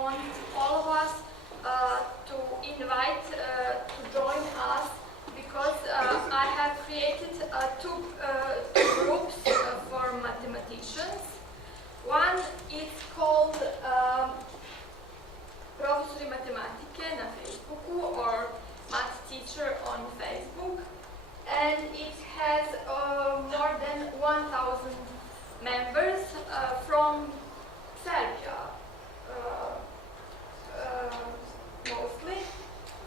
want all of us to invite to join us because I have created two groups for mathematicians. One is called Profesori Matematike na Facebooku or Math Teacher on Facebook, and it has more than 1,000 members from Serbia, mostly,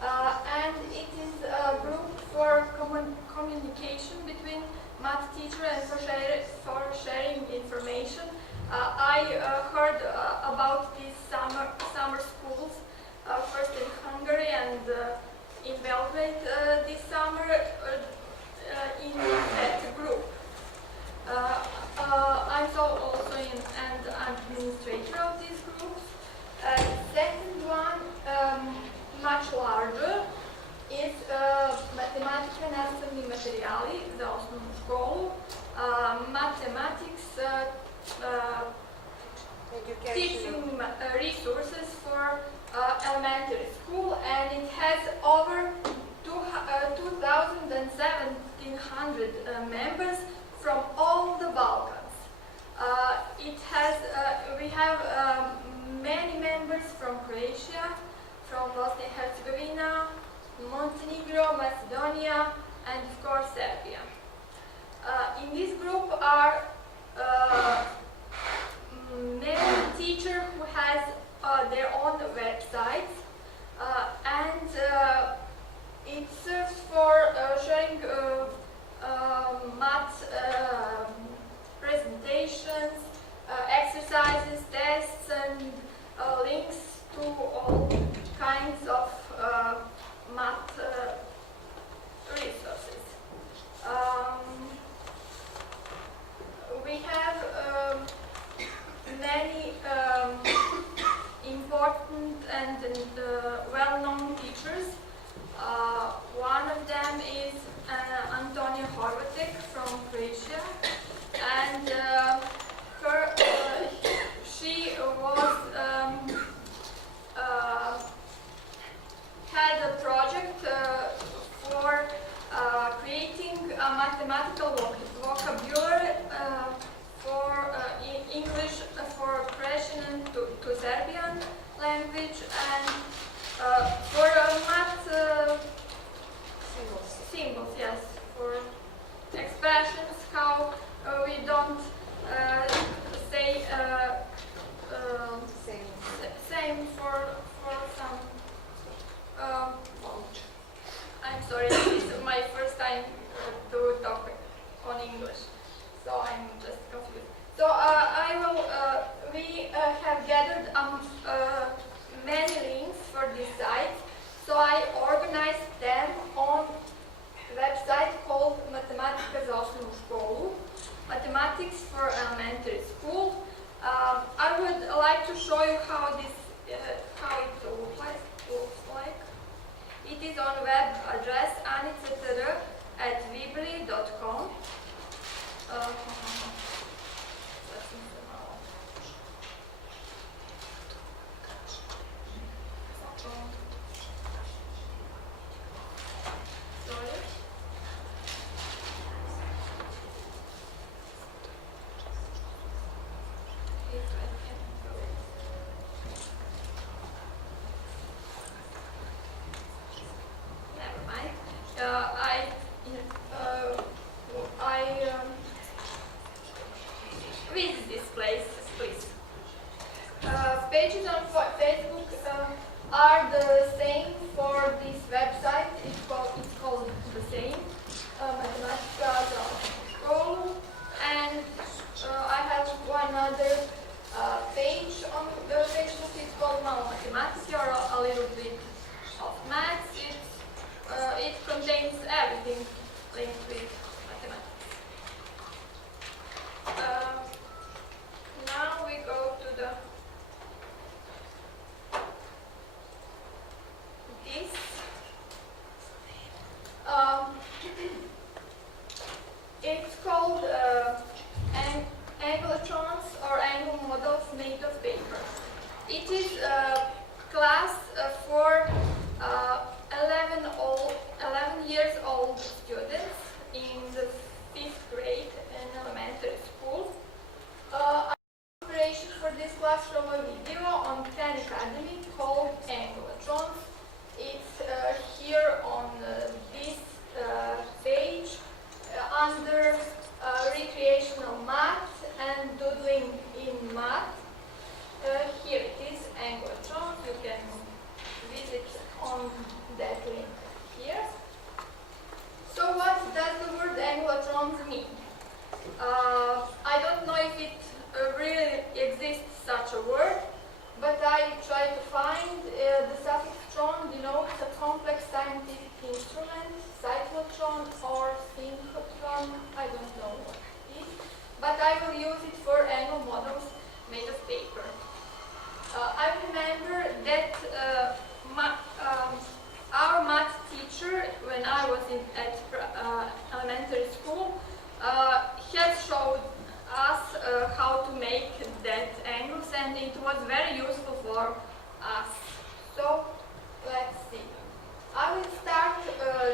and it is a group for communication between math teacher and for sharing information. I heard about these summer schools, first in Hungary and in Belgrade this summer in that group. I'm also an administrator of these groups. Second one, much larger, is Matematika nastavni materijali za osnovnu školu, mathematics teaching resources for elementary school, and it has over 2,700 members from all the Balkans. We have many members from Croatia, from Bosnia and Herzegovina, Montenegro, Macedonia, and of course Serbia. In this group are many teachers who has their own websites, and it serves for sharing math presentations, exercises, tests, and links to all kinds of math resources. We have many important and well-known teachers. One of them is Antonia Horvatek from Croatia, and she was had a project for creating a mathematical vocabulary for English for Croatian to Serbian language, and for math symbols, yes, for expressions, how we don't say same for some. I'm sorry, this is my first time to talk on English, so I'm just confused. So we have gathered many links for this site, so I organized them on a website called Matematika za osnovnu školu, Mathematics for Elementary School. I would like to show you how it looks like. It is on web address anicatr@vibli.com. Visit this place, please. Pages on Facebook are the same for this website. It's called the same, Matematika za školu, and I have one other page on Facebook. It's called Malo matematike, or a little bit of maths. It contains everything linked with mathematics. Now we go to this. It's called angletrons, or angle models made of paper. It is class for 11 years old students in the 5th grade in elementary school. I got inspiration for this class from a video on Khan Academy called Anglotrons. It's here on this page under recreational math and doodling in math. Here it is, Anglotrons. You can visit on that link here. So what does the word Anglotrons mean? I don't know if it really exists such a word, but I tried to find the suffix tron denotes a complex scientific instrument, cyclotron or synchrotron, I don't know what it is, but I will use it for annual models made of paper. I remember that our math teacher, when I was at elementary school, has showed us how to make that angles, and it was very useful for us. So let's see. I will start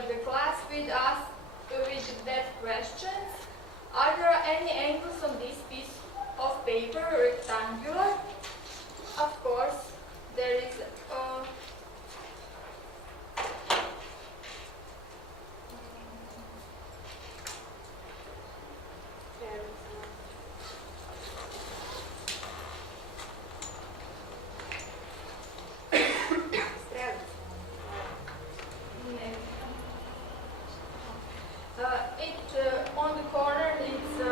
the class with that questions. Are there any angles on this piece of paper, rectangular? Of course, there is on the corner it's a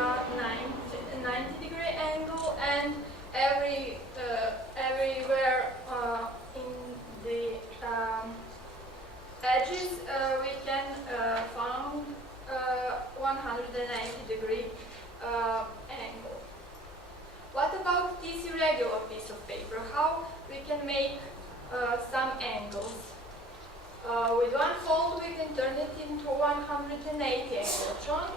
90-degree angle, and everywhere in the edges we can find 180-degree angle. What about this irregular piece of paper? How we can make some angles? With one fold we can turn it into 180 anglotron.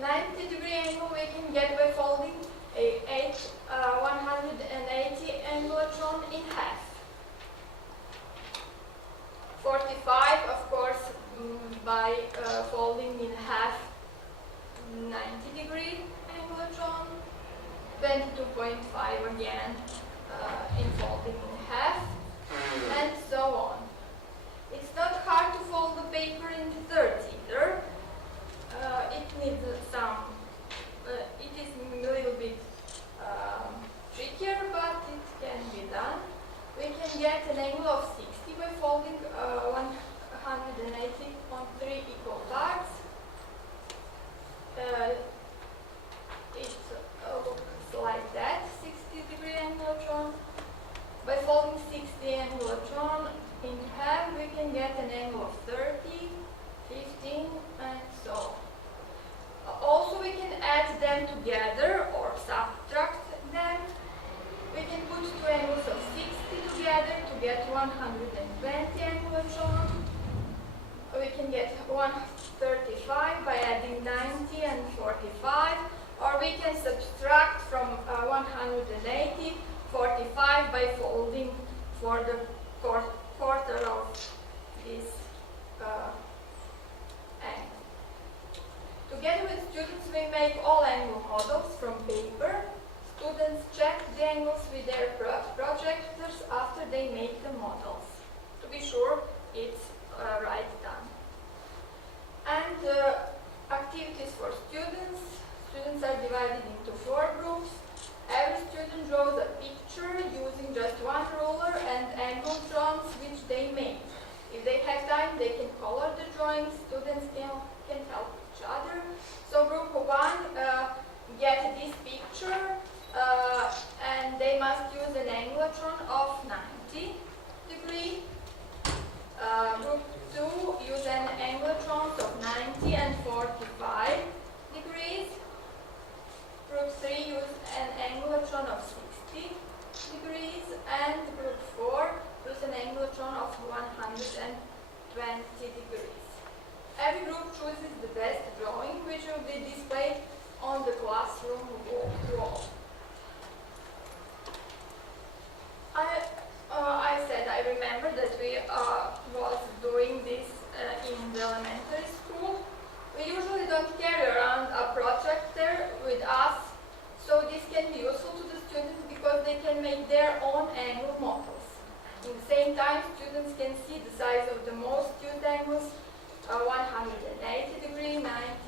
90-degree angle we can get by folding a 180 anglotron in half. 45, of course, by folding in half 90-degree anglotron. 22.5 again in folding in half, and so on. It's not hard to fold the paper into thirds either. It needs some, it is a little bit trickier, but it can be done. We can get an angle of 60 by folding 180 on 3 equal parts. It looks like that, 60-degree anglotron. By folding 60 anglotron in half, we can get an angle of 30, 15, and so on. Also, we can add them together or subtract them. We can put two angles of 60 together to get 120 anglotron. We can get 135 by adding 90 and 45, or we can subtract from 180 45 by folding for the quarter of this angle. Together with students, we make all angle models from paper. Students check the angles with their projectors after they make the models, to be sure it's right done. And activities for students. Students are divided into 4 groups. Every student draws a picture using just one ruler and anglotrons which they made. If they have time, they can color the drawings. Students can help each other. So group 1 get this picture and they must use an anglotron of 90 degree. Group 2 use an anglotron of 90 and students can see the size of the most used angles, 180 degree, 90,